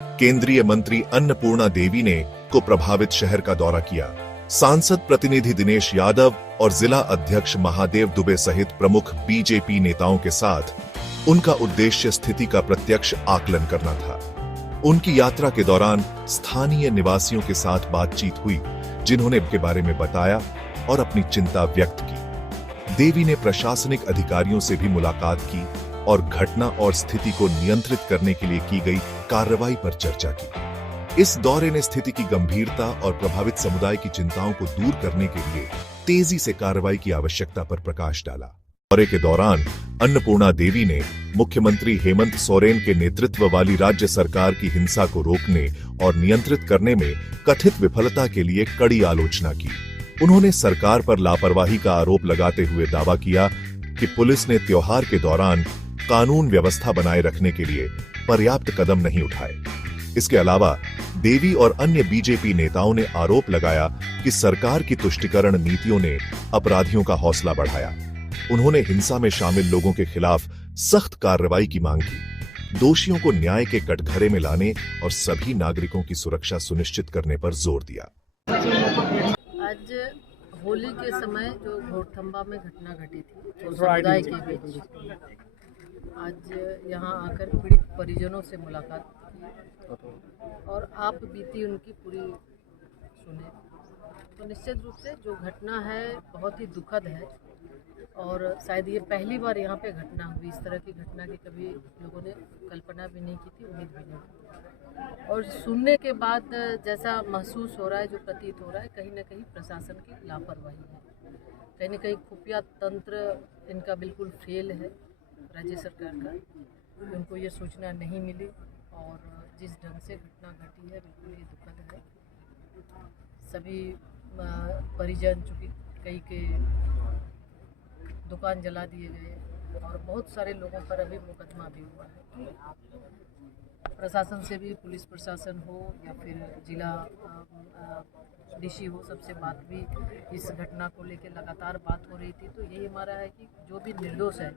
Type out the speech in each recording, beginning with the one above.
केंद्रीय मंत्री अन्नपूर्णा देवी ने को प्रभावित शहर का दौरा किया। सांसद प्रतिनिधि दिनेश यादव और जिला अध्यक्ष महादेव दुबे सहित प्रमुख बीजेपी नेताओं के साथ उनका उद्देश्य स्थिति का प्रत्यक्ष आकलन करना था। उनकी यात्रा के दौरान स्थानीय निवासियों के साथ बातचीत हुई, जिन्होंने इसके बारे में बताया और अपनी चिंता व्यक्त की। देवी ने प्रशासनिक अधिकारियों से भी मुलाकात की और घटना और स्थिति को नियंत्रित करने के लिए की गई कार्रवाई पर चर्चा की। इस दौरे ने स्थिति की गंभीरता और प्रभावित समुदाय की चिंताओं को दूर करने के लिए तेजी से कार्रवाई की आवश्यकता पर प्रकाश डाला। दौरे के दौरान अन्नपूर्णा देवी ने मुख्यमंत्री हेमंत सोरेन के नेतृत्व वाली राज्य सरकार की हिंसा को रोकने और नियंत्रित करने में कथित विफलता के लिए कड़ी आलोचना की। उन्होंने सरकार पर लापरवाही का आरोप लगाते हुए दावा किया कि पुलिस ने त्योहार के दौरान कानून व्यवस्था बनाए रखने के लिए पर्याप्त कदम नहीं उठाए। इसके अलावा देवी और अन्य बीजेपी नेताओं ने आरोप लगाया कि सरकार की तुष्टीकरण नीतियों ने अपराधियों का हौसला बढ़ाया। उन्होंने हिंसा में शामिल लोगों के खिलाफ सख्त कार्रवाई की मांग की, दोषियों को न्याय के कटघरे में लाने और सभी नागरिकों की सुरक्षा सुनिश्चित करने पर जोर दिया। आज होली के समय जो घोड़थंबा में घटना घटी थी, तो समुदाय के बीच आज यहाँ आकर पीड़ित परिजनों से मुलाकात की और आप बीती उनकी पूरी सुने, तो निश्चित रूप से जो घटना है बहुत ही दुखद है और शायद ये पहली बार यहाँ पे घटना हुई। इस तरह की घटना की कभी लोगों ने कल्पना भी नहीं की थी, उम्मीद भी नहीं की। और सुनने के बाद जैसा महसूस हो रहा है, जो प्रतीत हो रहा है, कहीं ना कहीं प्रशासन की लापरवाही है, कहीं ना कहीं खुफिया तंत्र इनका बिल्कुल फेल है राज्य सरकार का। उनको ये सूचना नहीं मिली और जिस ढंग से घटना घटी है बिल्कुल ये दुखद है। सभी परिजन, चूँकि कई के दुकान जला दिए गए और बहुत सारे लोगों पर अभी मुकदमा भी हुआ है। प्रशासन से भी, पुलिस प्रशासन हो या फिर जिला डीसी हो, सबसे बात भी इस घटना को लेकर लगातार बात हो रही थी। तो यही हमारा है कि जो भी निर्दोष है,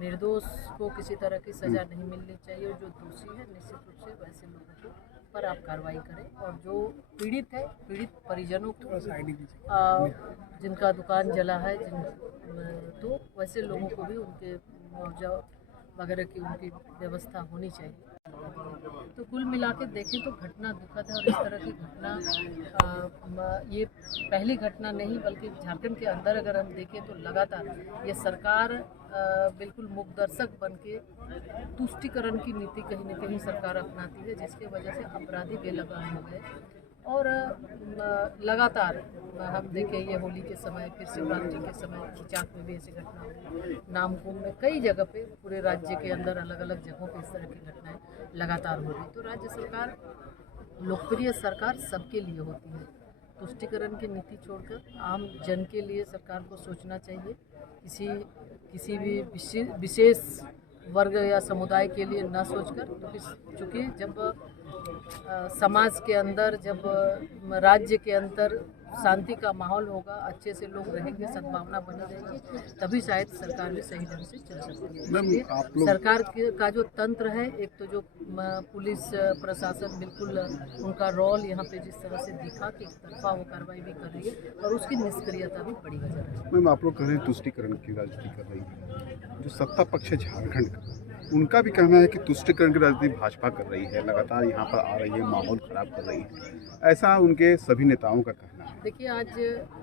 निर्दोष को किसी तरह की सज़ा नहीं मिलनी चाहिए और जो दोषी है निश्चित रूप से वैसे लोगों को पर आप कार्रवाई करें। और जो पीड़ित है, पीड़ित परिजनों को जिनका दुकान जला है, तो वैसे लोगों को भी उनके मुआवजा वगैरह की उनकी व्यवस्था होनी चाहिए। तो कुल मिला के देखें तो घटना दुखद है और इस तरह की घटना ये पहली घटना नहीं, बल्कि झारखंड के अंदर अगर हम देखें तो लगातार ये सरकार बिल्कुल मुखदर्शक बन के तुष्टीकरण की नीति कहीं न कहीं सरकार अपनाती है, जिसके वजह से अपराधी बेलगाम हो गए। और लगातार हम देखें ये होली के समय, फिर शिवरात्रि के समय खिंचाक में भी ऐसी घटना हुई, नामकुम में, कई जगह पे पूरे राज्य के अंदर अलग अलग जगहों पे इस तरह की घटनाएं लगातार हो रही। तो राज्य सरकार, लोकप्रिय सरकार सबके लिए होती है। तुष्टीकरण की नीति छोड़कर आम जन के लिए सरकार को सोचना चाहिए। किसी भी विशेष वर्ग या समुदाय के लिए ना सोचकर, तो चूँकि जब समाज के अंदर, जब राज्य के अंदर शांति का माहौल होगा, अच्छे से लोग रहेंगे, सद्भावना बनी रहेगी, तभी शायद सरकार भी सही ढंग से चल सकती है। सरकार का जो तंत्र है, एक तो जो पुलिस प्रशासन, बिल्कुल उनका रोल यहाँ पे जिस तरह से दिखा कि एक तरफा वो कार्रवाई भी कर रही है और उसकी निष्क्रियता भी बड़ी वजह है। मैम, आप लोग कह रहे हैं तुष्टीकरण की राजनीति कर रही है, जो सत्ता पक्ष है झारखंड का, उनका भी कहना है कि तुष्टीकरण की राजनीति भाजपा कर रही है, लगातार यहाँ पर आ रही है, माहौल खराब कर रही है, ऐसा उनके सभी नेताओं का कहना है। देखिए, आज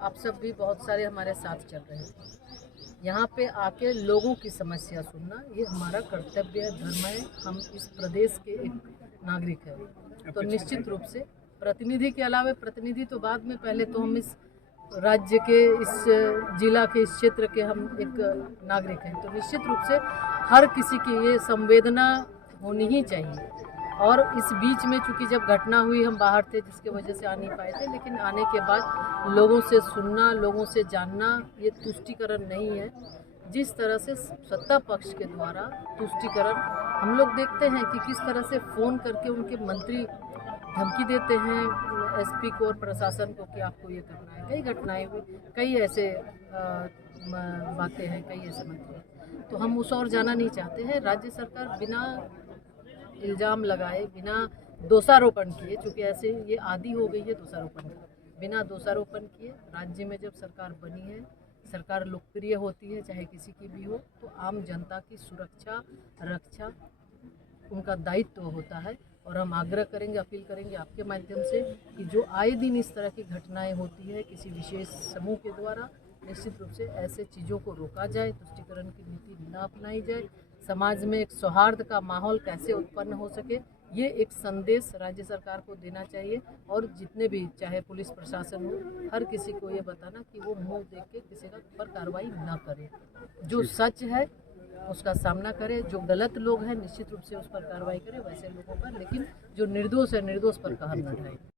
आप सब भी बहुत सारे हमारे साथ चल रहे हैं। यहाँ पे आके लोगों की समस्या सुनना ये हमारा कर्तव्य है, धर्म है। हम इस प्रदेश के एक नागरिक हैं, तो निश्चित रूप से प्रतिनिधि के अलावा, प्रतिनिधि तो बाद में, पहले तो हम इस राज्य के, इस जिला के, इस क्षेत्र के हम एक नागरिक हैं। तो निश्चित रूप से हर किसी की ये संवेदना होनी ही चाहिए। और इस बीच में चूँकि जब घटना हुई हम बाहर थे, जिसके वजह से आ नहीं पाए थे, लेकिन आने के बाद लोगों से सुनना, लोगों से जानना, ये तुष्टीकरण नहीं है। जिस तरह से सत्ता पक्ष के द्वारा तुष्टीकरण हम लोग देखते हैं कि किस तरह से फ़ोन करके उनके मंत्री धमकी देते हैं एसपी को और प्रशासन को कि आपको ये करना है। कई घटनाएं हुई, कई ऐसे बातें हैं, कई ऐसे मंत्री। तो हम उस और जाना नहीं चाहते हैं। राज्य सरकार बिना इल्ज़ाम लगाए, बिना दोषारोपण किए, चूँकि ऐसे ये आदी हो गई है दोषारोपण की। बिना दोषारोपण किए राज्य में जब सरकार बनी है, सरकार लोकप्रिय होती है, चाहे किसी की भी हो, तो आम जनता की सुरक्षा रक्षा उनका दायित्व होता है। और हम आग्रह करेंगे, अपील करेंगे आपके माध्यम से कि जो आए दिन इस तरह की घटनाएं होती है किसी विशेष समूह के द्वारा, निश्चित रूप से ऐसे चीज़ों को रोका जाए, तुष्टीकरण की नीति न अपनाई जाए। समाज में एक सौहार्द का माहौल कैसे उत्पन्न हो सके, ये एक संदेश राज्य सरकार को देना चाहिए। और जितने भी चाहे पुलिस प्रशासन हो, हर किसी को ये बताना कि वो मुंह देख के किसी का पर कार्रवाई न करे, जो सच है उसका सामना करे, जो गलत लोग हैं निश्चित रूप से उस पर कार्रवाई करे वैसे लोगों पर, लेकिन जो निर्दोष है निर्दोष पर कहर न ढाए।